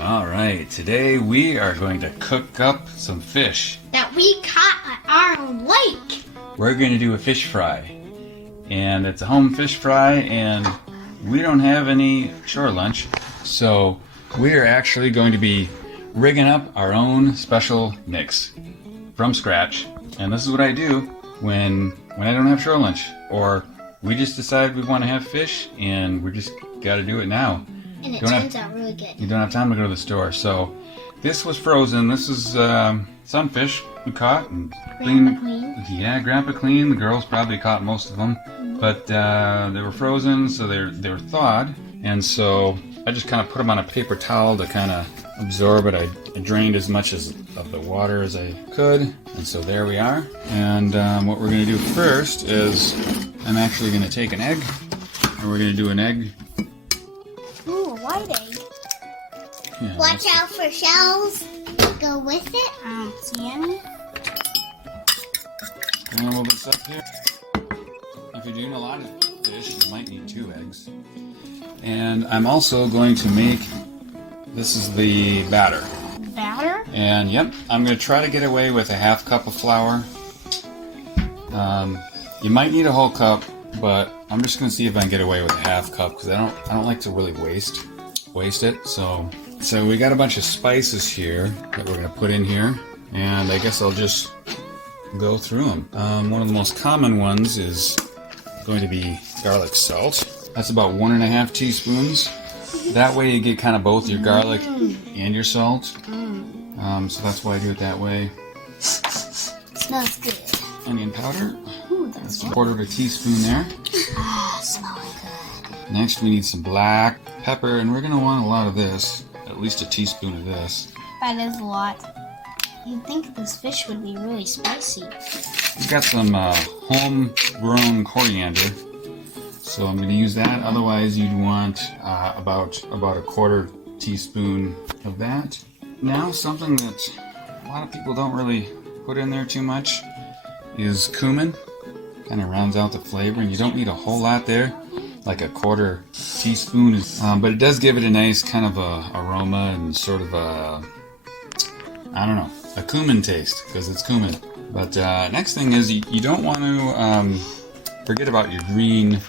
Alright, today we are going to cook up some fish. That we caught at our own lake. We're going to do a fish fry. And it's a home fish fry, and we don't have any shore lunch. So we are actually going to be rigging up our own special mix from scratch. And this is what I do when I don't have shore lunch. Or we just decide we want to have fish, and we just got to do it now. And it turns out really good. You don't have time to go to the store. So this was frozen. This is sunfish we caught and Grandpa clean. Yeah, Grandpa clean. The girls probably caught most of them, but they were frozen, so they were thawed. And so I just kind of put them on a paper towel to kind of absorb it. I drained as much of the water as I could, and so there we are. And what we're going to do first is I'm actually going to take an egg, and we're going to do an egg. Ooh, a white egg. Yeah, Watch out for shells. Go with it. I don't see any. I'm going to move this up here. If you're doing a lot of fish, you might need 2 eggs. And I'm also going to make, this is the batter. Batter? And yep, I'm going to try to get away with a 1/2 cup of flour. You might need a whole cup, but I'm just going to see if I can get away with a 1/2 cup because I don't like to really waste it. So we got a bunch of spices here that we're going to put in here, and I guess I'll just go through them. One of the most common ones is going to be garlic salt. That's about 1.5 teaspoons. That way you get kind of both your garlic and your salt. So that's why I do it that way. Smells good. Onion powder. Ooh, that's good. 1/4 teaspoon there. Ah, smelling good. Next we need some black pepper, and we're going to want a lot of this. At least a teaspoon of this. That is a lot. You'd think this fish would be really spicy. We've got some homegrown coriander, so I'm going to use that. Otherwise, you'd want about 1/4 teaspoon of that. Now, something that a lot of people don't really put in there too much is cumin. Kind of rounds out the flavor, and you don't need a whole lot there, like 1/4 teaspoon. But it does give it a nice kind of aroma and sort of a, I don't know, a cumin taste, because it's cumin. But next thing is you don't want to forget about your green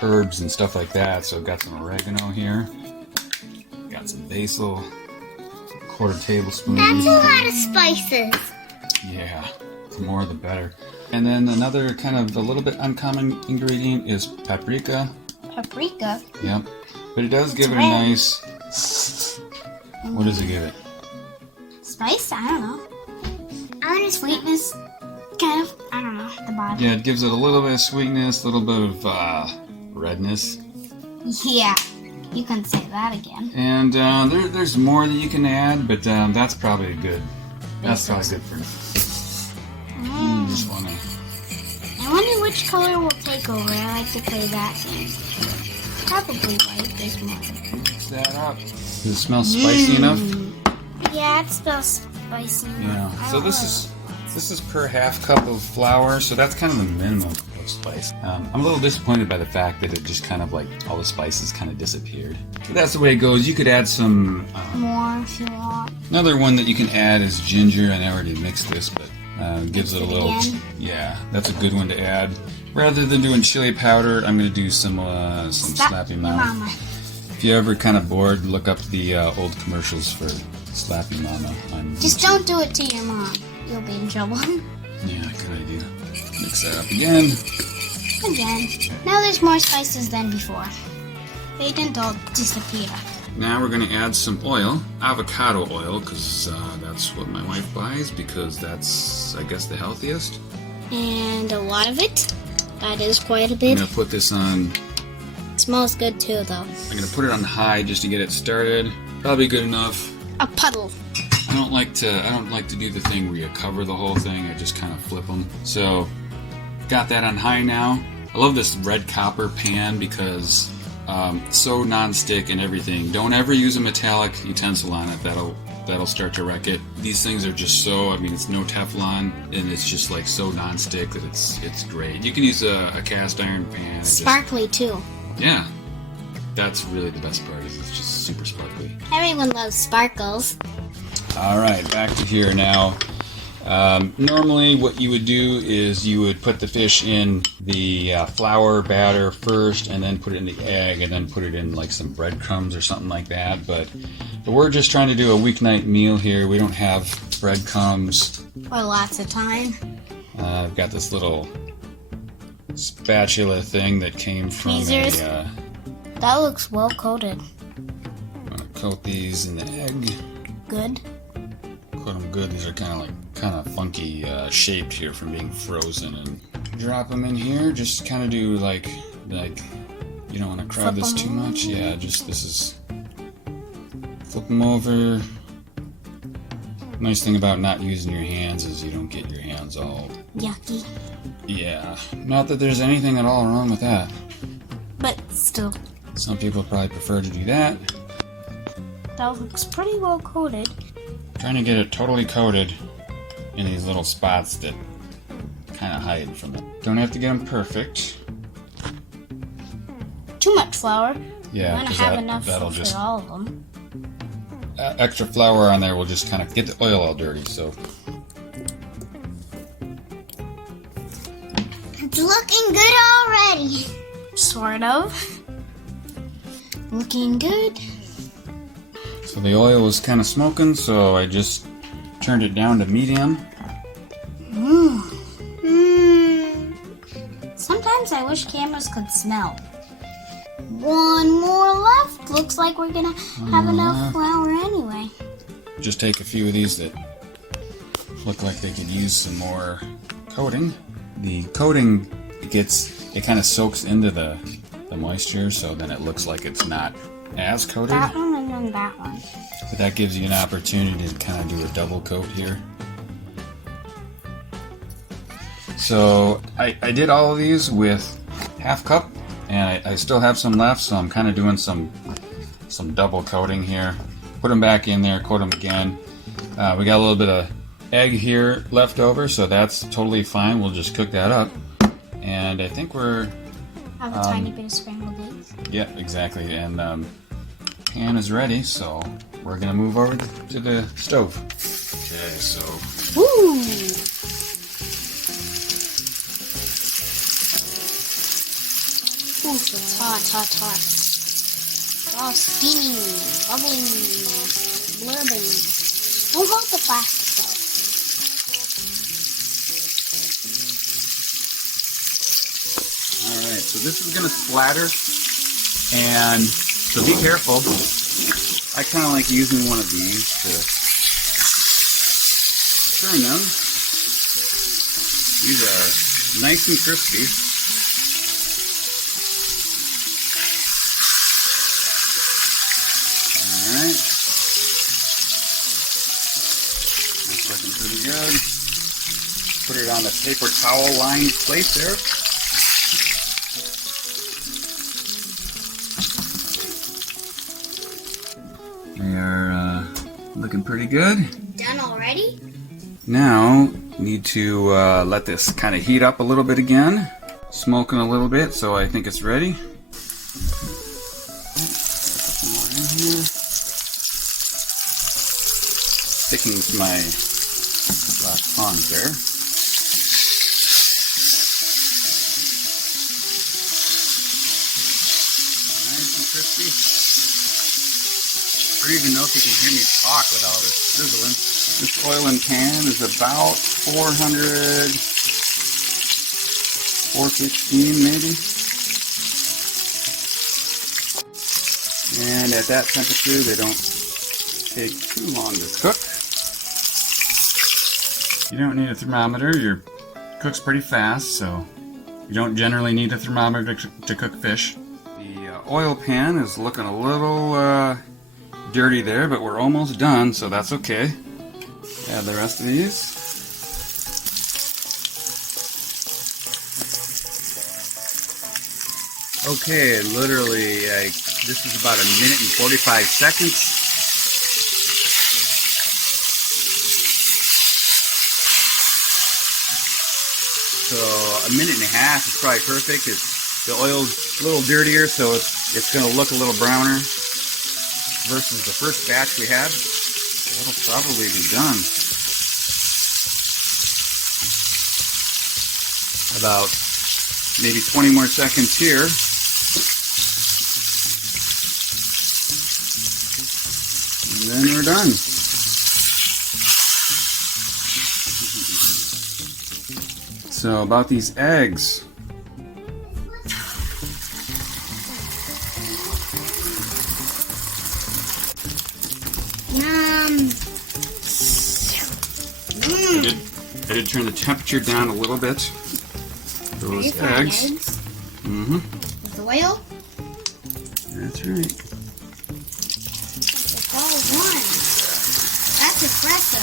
herbs and stuff like that. So I've got some oregano here, got some basil, 1/4 tablespoon. That's a lot of spices. Yeah, the more the better. And then another kind of a little bit uncommon ingredient is paprika. Paprika? Yep, but it does give it a nice, what does it give it? Spice? I don't know. I want sweetness. Kind of. I don't know. The bottom. Yeah, it gives it a little bit of sweetness, a little bit of redness. Yeah, you can say that again. And there's more that you can add, but that's probably good. That's probably good for now. You just want to. I wonder which color will take over. I like to play that game. Probably white. There's more. Mix that up. Does it smell spicy enough? Yeah, it smells spicy. Yeah. So this is per 1/2 cup of flour, so that's kind of the minimum of spice. I'm a little disappointed by the fact that it just kind of like all the spices kind of disappeared. But that's the way it goes. You could add some More if you want. Another one that you can add is ginger, and I already mixed this, but gives it a little. Again? Yeah, that's a good one to add. Rather than doing chili powder, I'm going to do some Slappy Mama. If you're ever kind of bored, look up the old commercials for Slappy Mama. Just don't do it to your mom. You'll be in trouble. Yeah, good idea. Mix that up again. Again. Now there's more spices than before. They didn't all disappear. Now we're going to add some oil, avocado oil, because that's what my wife buys, because that's, I guess, the healthiest. And a lot of it. That is quite a I'm bit. going to put this on. It smells good too, though. I'm going to put it on high just to get it started. Probably good enough. A puddle. I don't like to do the thing where you cover the whole thing. I just kind of flip them. So, got that on high now. I love this red copper pan because so non-stick and everything. Don't ever use a metallic utensil on it. That'll start to wreck it. These things are just so, I mean, it's no Teflon, and it's just like so non-stick that it's great. You can use a cast iron pan. Sparkly too. Yeah. That's really the best part, is it's just super sparkly. Everyone loves sparkles. All right, back to here now. Normally what you would do is you would put the fish in the flour batter first, and then put it in the egg, and then put it in like some breadcrumbs or something like that. But we're just trying to do a weeknight meal here. We don't have breadcrumbs. Or lots of time. I've got this little spatula thing that came from Tweezers. That looks well coated. I'm gonna coat these in the egg. Good. Coat them good. These are kind of funky shaped here from being frozen, and drop them in here. Just kind of do like you don't want to crowd this too much. Yeah, just this is flip them over. Nice thing about not using your hands is you don't get your hands all yucky. Yeah, not that there's anything at all wrong with that. But still. Some people probably prefer to do that. That looks pretty well coated. Trying to get it totally coated in these little spots that kind of hide from it. Don't have to get them perfect. Too much flour. Yeah, I'm gonna have enough for all of them. Extra flour on there will just kind of get the oil all dirty. So it's looking good already. Sort of. Looking good. So the oil was kind of smoking, so I just turned it down to medium. Sometimes I wish cameras could smell. One more left. Looks like we're gonna have enough flour anyway. Just take a few of these that look like they could use some more coating. The coating it kind of soaks into the moisture, so then it looks like it's not as coated. That one and then that one. But that gives you an opportunity to kind of do a double coat here. So I did all of these with half cup, and I still have some left, so I'm kind of doing some double coating here. Put them back in there, coat them again. We got a little bit of egg here left over, so that's totally fine. We'll just cook that up. And I think we're... Have a tiny bit of scrambled eggs. Yeah, exactly. And pan is ready, so we're gonna move over to the stove. Okay, so... Woo! Ooh, it's hot. All steaming, bubbling, blurbing. Don't hold the plastic though. Alright, so this is gonna splatter, and so be careful. I kind of like using one of these to turn them. These are nice and crispy. Alright. That's looking pretty good. Put it on the paper towel lined plate there. They are looking pretty good. Done already? Now, need to let this kind of heat up a little bit again. Smoking a little bit, so I think it's ready. Put some more in here. Sticking to my last tongs there. Nice and crispy. I don't even know if you can hear me talk with all this sizzling. This oil in pan is about 400, 415 maybe. And at that temperature, they don't take too long to cook. You don't need a thermometer. Your cooks pretty fast, so you don't generally need a thermometer to cook fish. The oil pan is looking a little dirty there, but we're almost done, so that's okay. Add the rest of these. Okay, literally, this is about 1 minute and 45 seconds. So 1.5 minutes is probably perfect. The oil's a little dirtier, so it's it's going to look a little browner versus the first batch we had. That'll probably be done. About maybe 20 more seconds here. And then we're done. So about these eggs. I did turn the temperature down a little bit. Those eggs. Mm-hmm. With oil? That's right. It's all one. That's espresso.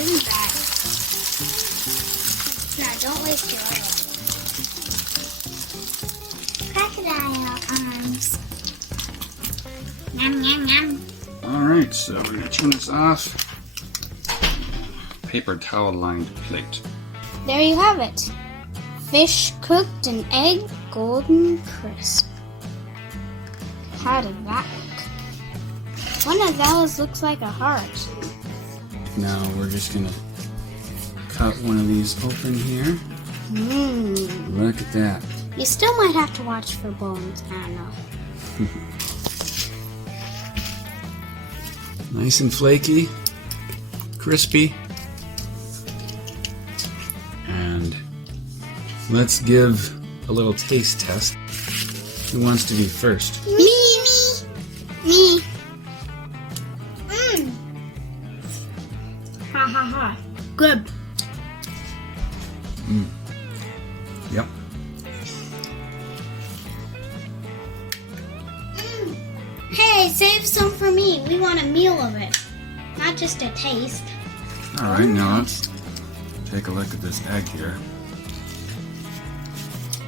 Isn't that? No, don't waste your oil. Crocodile arms. Yum, yum, yum. Alright, so we're going to turn this off. Paper towel lined plate. There you have it. Fish cooked in egg golden crisp. How did that look? One of those looks like a heart. Now we're just going to cut one of these open here. Look at that. You still might have to watch for bones. I don't know. Nice and flaky, crispy. And let's give a little taste test. Who wants to be first? Me. Ha ha ha. Good. Yep. Hey, save some for me. We want a meal of it, not just a taste. Alright, now let's take a look at this egg here.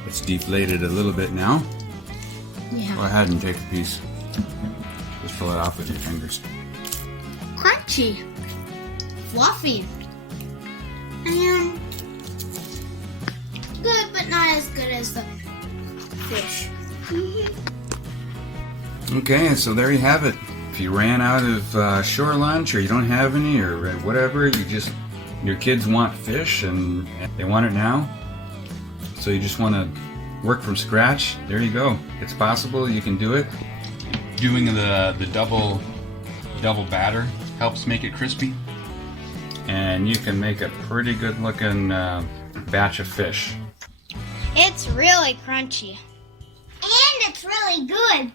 It's deflated a little bit now. Yeah. Go ahead and take a piece. Just pull it off with your fingers. Crunchy. Fluffy. And good, but not as good as the fish. Okay, so there you have it. If you ran out of shore lunch, or you don't have any, or whatever, your kids want fish and they want it now, so you just want to work from scratch, there you go. It's possible, you can do it. Doing the double batter helps make it crispy, and you can make a pretty good looking batch of fish. It's really crunchy. And it's really good.